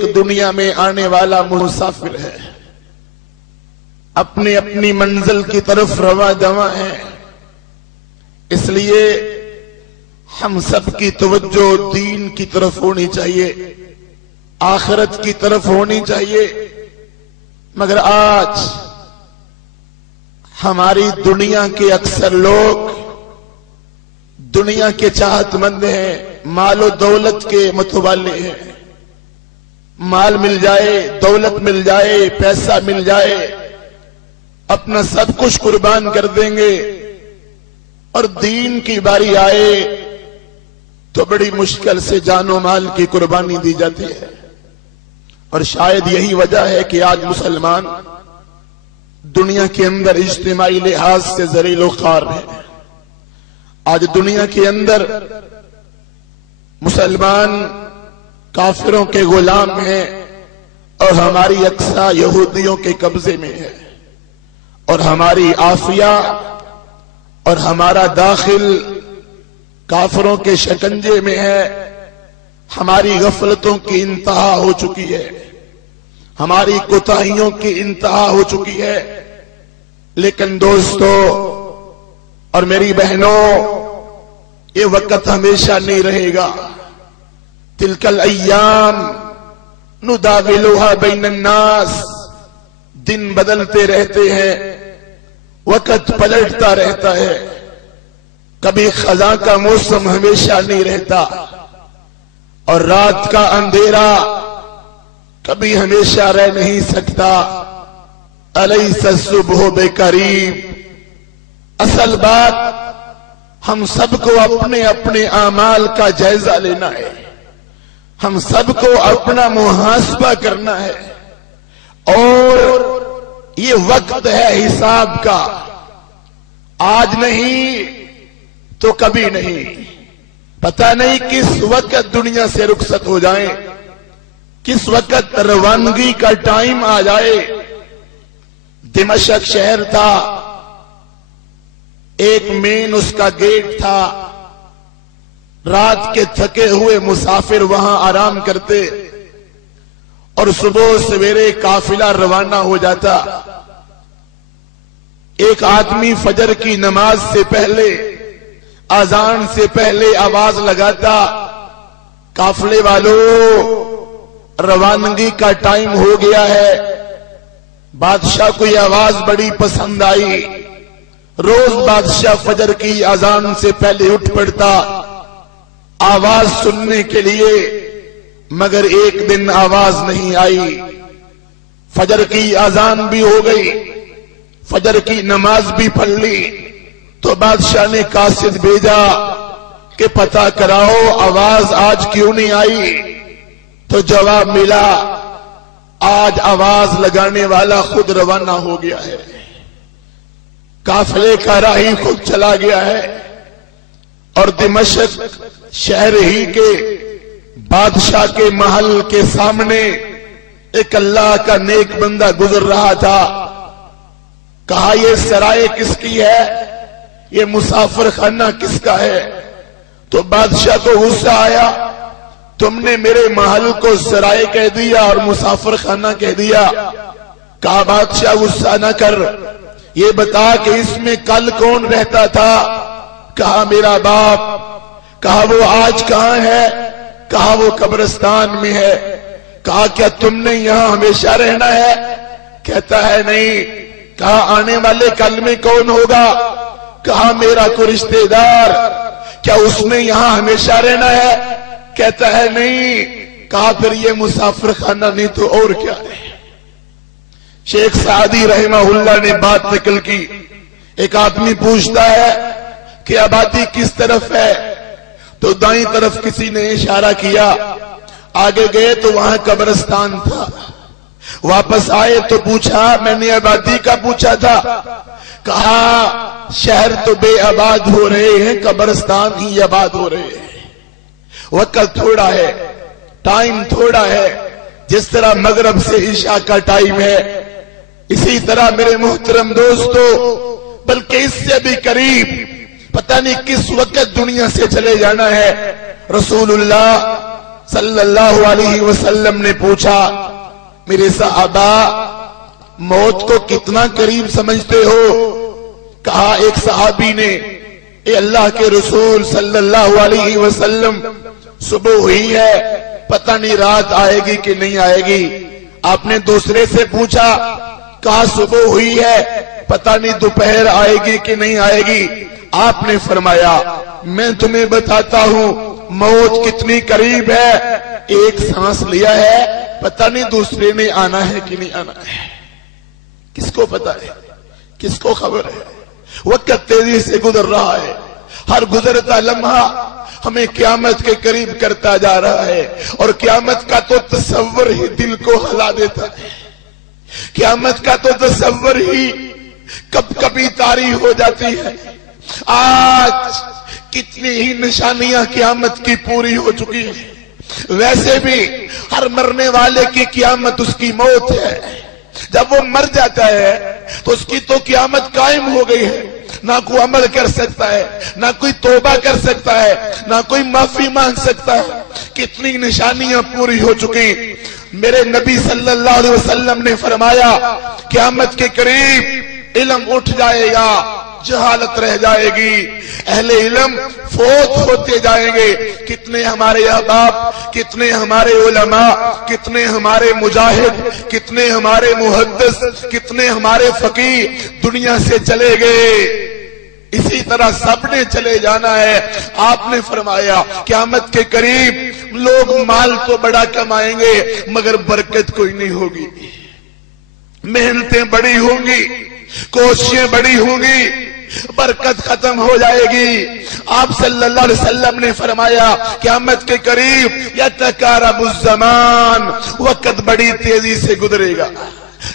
ایک دنیا میں آنے والا مسافر ہے، اپنی اپنی منزل کی طرف رواں دواں ہے۔ اس لیے ہم سب کی توجہ دین کی طرف ہونی چاہیے، آخرت کی طرف ہونی چاہیے۔ مگر آج ہماری دنیا کے اکثر لوگ دنیا کے چاہت مند ہیں، مال و دولت کے متوالے ہیں۔ مال مل جائے، دولت مل جائے، پیسہ مل جائے، اپنا سب کچھ قربان کر دیں گے، اور دین کی باری آئے تو بڑی مشکل سے جان و مال کی قربانی دی جاتی ہے۔ اور شاید یہی وجہ ہے کہ آج مسلمان دنیا کے اندر اجتماعی لحاظ سے ذلیل و خوار ہے۔ آج دنیا کے اندر مسلمان کافروں کے غلام ہیں، اور ہماری اقصا یہودیوں کے قبضے میں ہے، اور ہماری عافیہ اور ہمارا داخل کافروں کے شکنجے میں ہے۔ ہماری غفلتوں کی انتہا ہو چکی ہے، ہماری کوتاہیوں کی انتہا ہو چکی ہے۔ لیکن دوستو اور میری بہنوں، یہ وقت ہمیشہ نہیں رہے گا۔ تلک الایام نداولها بین الناس، دن بدلتے رہتے ہیں، وقت پلٹتا رہتا ہے۔ کبھی خزاں کا موسم ہمیشہ نہیں رہتا، اور رات کا اندھیرا کبھی ہمیشہ رہ نہیں سکتا۔ الیس الصبح بقریب۔ اصل بات ہم سب کو اپنے اپنے اعمال کا جائزہ لینا ہے، ہم سب کو اپنا محاسبہ کرنا ہے، اور یہ وقت ہے حساب کا۔ آج نہیں تو کبھی نہیں، پتہ نہیں کس وقت دنیا سے رخصت ہو جائیں، کس وقت روانگی کا ٹائم آ جائے۔ دمشق شہر تھا، ایک مین اس کا گیٹ تھا، رات کے تھکے ہوئے مسافر وہاں آرام کرتے، اور صبح سویرے قافلہ روانہ ہو جاتا۔ ایک آدمی فجر کی نماز سے پہلے، اذان سے پہلے آواز لگاتا، قافلے والوں روانگی کا ٹائم ہو گیا ہے۔ بادشاہ کو یہ آواز بڑی پسند آئی، روز بادشاہ فجر کی اذان سے پہلے اٹھ پڑتا آواز سننے کے لیے، مگر ایک دن آواز نہیں آئی۔ فجر کی اذان بھی ہو گئی، فجر کی نماز بھی پڑھ لی، تو بادشاہ نے قاصد بھیجا کہ پتہ کراؤ آواز آج کیوں نہیں آئی۔ تو جواب ملا، آج آواز لگانے والا خود روانہ ہو گیا ہے، قافلے کا راہی خود چلا گیا ہے۔ اور دمشق شہر ہی کے بادشاہ کے محل کے سامنے ایک اللہ کا نیک بندہ گزر رہا تھا۔ کہا یہ سرائے کس کی ہے، یہ مسافر خانہ کس کا ہے؟ تو بادشاہ کو غصہ آیا، تم نے میرے محل کو سرائے کہہ دیا اور مسافر خانہ کہہ دیا۔ کہا بادشاہ غصہ نہ کر، یہ بتا کہ اس میں کل کون رہتا تھا؟ کہا میرا باپ۔ کہا وہ آج کہاں ہے؟ کہا وہ قبرستان میں ہے۔ کہا کیا تم نے یہاں ہمیشہ رہنا ہے؟ کہتا ہے نہیں۔ کہا آنے والے کل میں کون ہوگا؟ کہا میرا کوئی رشتہ دار، کیا اس نے یہاں ہمیشہ رہنا ہے؟ کہتا ہے نہیں۔ کہا پھر یہ مسافر خانہ نہیں تو اور کیا ہے؟ شیخ سعدی رحمہ اللہ نے بات نقل کی، ایک آدمی پوچھتا ہے کہ آبادی کس طرف ہے؟ تو دائیں طرف کسی نے اشارہ کیا، آگے گئے تو وہاں قبرستان تھا، واپس آئے تو پوچھا میں نے آبادی کا پوچھا تھا، کہا شہر تو بے آباد ہو رہے ہیں، قبرستان ہی آباد ہو رہے ہیں۔ وقت تھوڑا ہے، ٹائم تھوڑا ہے، جس طرح مغرب سے عشاء کا ٹائم ہے، اسی طرح میرے محترم دوستو بلکہ اس سے بھی قریب پتہ نہیں کس وقت دنیا سے چلے جانا ہے۔ رسول اللہ صلی اللہ علیہ وسلم نے پوچھا میرے صحابہ موت کو کتنا قریب سمجھتے ہو؟ کہا ایک صحابی نے اے اللہ کے رسول صلی اللہ علیہ وسلم صبح ہوئی ہے پتہ نہیں رات آئے گی کہ نہیں آئے گی۔ آپ نے دوسرے سے پوچھا کہا صبح ہوئی ہے پتہ نہیں دوپہر آئے گی کہ نہیں آئے گی۔ آپ نے فرمایا میں تمہیں بتاتا ہوں موت کتنی قریب ہے، ایک سانس لیا ہے پتہ نہیں دوسرے نے آنا ہے کہ نہیں آنا ہے۔ کس کو پتا ہے؟ کس کو خبر ہے؟ وقت تیزی سے گزر رہا ہے، ہر گزرتا لمحہ ہمیں قیامت کے قریب کرتا جا رہا ہے، اور قیامت کا تو تصور ہی دل کو ہلا دیتا ہے۔ قیامت کا تو تصور ہی کبھی طاری ہو جاتی ہے۔ آج کتنی ہی نشانیاں قیامت کی پوری ہو چکی ہیں، ویسے بھی ہر مرنے والے کی قیامت اس کی موت ہے۔ جب وہ مر جاتا ہے تو اس کی تو قیامت قائم ہو گئی ہے، نہ کوئی عمل کر سکتا ہے، نہ کوئی توبہ کر سکتا ہے، نہ کوئی معافی مانگ سکتا ہے۔ کتنی نشانیاں پوری ہو چکی۔ میرے نبی صلی اللہ علیہ وسلم نے فرمایا قیامت کے قریب علم اٹھ جائے گا، جہالت رہ جائے گی، اہل علم فوت ہوتے جائیں گے۔ کتنے ہمارے احباب، کتنے ہمارے علماء، کتنے ہمارے مجاہد، کتنے ہمارے محدث، کتنے ہمارے فقیہ دنیا سے چلے گئے۔ اسی طرح سب نے چلے جانا ہے۔ آپ نے فرمایا قیامت کے قریب لوگ مال تو بڑا کمائیں گے مگر برکت کوئی نہیں ہوگی، محنتیں بڑی ہوں گی، کوششیں بڑی ہوں گی، برکت ختم ہو جائے گی۔ آپ صلی اللہ علیہ وسلم نے فرمایا قیامت کے قریب یتقارب الزمان، وقت بڑی تیزی سے گزرے گا،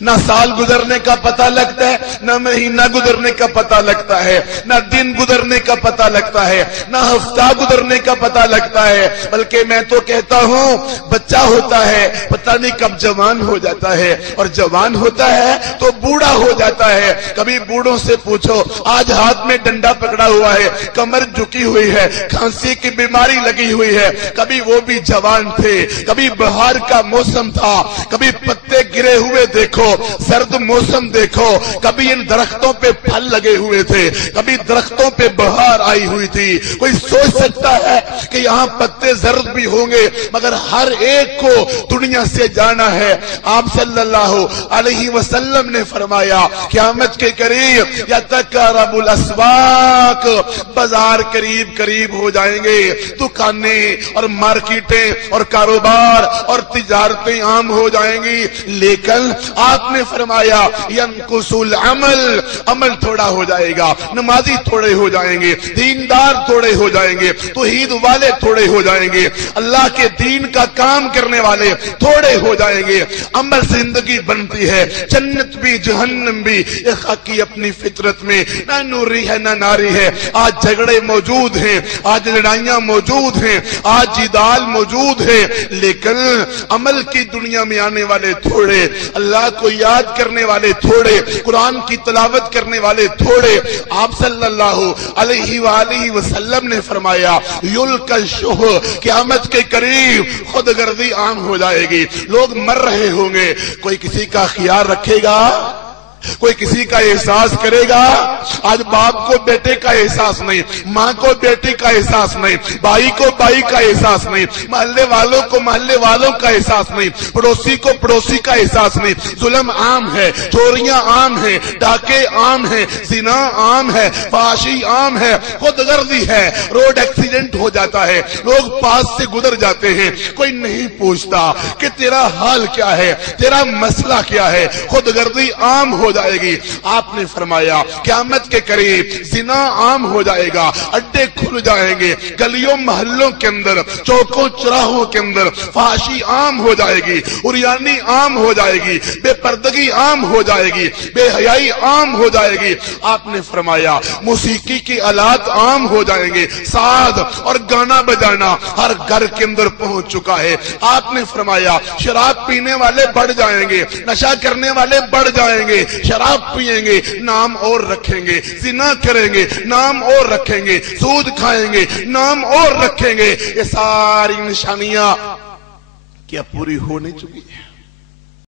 نہ سال گزرنے کا پتہ لگتا ہے، نہ مہینہ گزرنے کا پتہ لگتا ہے، نہ دن گزرنے کا پتہ لگتا ہے، نہ ہفتہ گزرنے کا پتہ لگتا ہے، بلکہ میں تو کہتا ہوں بچہ ہوتا ہے پتہ نہیں کب جوان ہو جاتا ہے، اور جوان ہوتا ہے تو بوڑھا ہو جاتا ہے۔ کبھی بوڑھوں سے پوچھو آج ہاتھ میں ڈنڈا پکڑا ہوا ہے، کمر جھکی ہوئی ہے، کھانسی کی بیماری لگی ہوئی ہے، کبھی وہ بھی جوان تھے، کبھی بہار کا موسم تھا، کبھی پتے گرے ہوئے دیکھو، سرد موسم دیکھو، کبھی ان درختوں پہ پھل لگے ہوئے تھے، کبھی درختوں پہ بہار آئی ہوئی تھی۔ کوئی سوچ سکتا ہے کہ یہاں پتے زرد بھی ہوں گے، مگر ہر ایک کو دنیا سے جانا ہے۔ آپ صلی اللہ علیہ وسلم نے فرمایا قیامت کے قریب یتقارب الاسواق، بازار قریب قریب ہو جائیں گے، دکانیں اور مارکیٹیں اور کاروبار اور تجارتیں عام ہو جائیں گی، لیکن آپ نے فرمایا ینقص العمل، عمل تھوڑا ہو جائے گا، نمازی تھوڑے ہو جائیں گے، دیندار تھوڑے ہو جائیں گے، توحید والے تھوڑے ہو جائیں گے، اللہ کے دین کا کام کرنے والے تھوڑے ہو جائیں گے۔ عمل سے زندگی بنتی ہے، جنت بھی جہنم بھی ایک حقی اپنی فطرت میں، نہ نوری ہے نہ ناری ہے۔ آج جھگڑے موجود ہیں، آج لڑائیاں موجود ہیں، آج جدال موجود ہے، لیکن عمل کی دنیا میں آنے والے تھوڑے، اللہ کو یاد کرنے والے تھوڑے، قرآن کی تلاوت کرنے والے تھوڑے۔ آپ صلی اللہ علیہ وآلہ وسلم نے فرمایا یلقى الشح، قیامت کے قریب خود گردی عام ہو جائے گی، لوگ مر رہے ہوں گے، کوئی کسی کا خیال رکھے گا، کوئی کسی کا احساس کرے گا؟ آج باپ کو بیٹے کا احساس نہیں، ماں کو بیٹی کا احساس نہیں، بھائی کو بھائی کا احساس نہیں، محلے والوں کو محلے والوں کا احساس نہیں، پڑوسی کو پڑوسی کا احساس نہیں۔ ظلم عام ہے، چوریاں عام ہیں، ڈاکے عام ہیں، زنا عام ہے، فحاشی عام ہے، خود غرضی ہے، روڈ ایکسیڈنٹ ہو جاتا ہے، لوگ پاس سے گزر جاتے ہیں، کوئی نہیں پوچھتا کہ تیرا حال کیا ہے، تیرا مسئلہ کیا ہے، خود غرضی عام ہو جائے گی۔ آپ نے فرمایا قیامت کے قریب زنا عام ہو جائے گا، اڈے کھل جائیں گے، گلیوں محلوں کے اندر، چوکوں چراہوں کے اندر فحاشی عام ہو جائے گی، عریانی عام ہو جائے گی، بے پردگی عام ہو جائے گی، بے حیائی عام ہو جائے گی۔ آپ نے فرمایا موسیقی کی آلات عام ہو جائیں گے، ساز اور گانا بجانا ہر گھر کے اندر پہنچ چکا ہے۔ آپ نے فرمایا شراب پینے والے بڑھ جائیں گے، نشہ کرنے والے بڑھ جائیں گے، شراب پیئیں گے نام اور رکھیں گے، زنا کریں گے نام اور رکھیں گے، سود کھائیں گے نام اور رکھیں گے۔ یہ ساری نشانیاں کیا پوری ہو نہیں چکی ہے؟